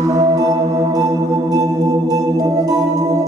Thank you.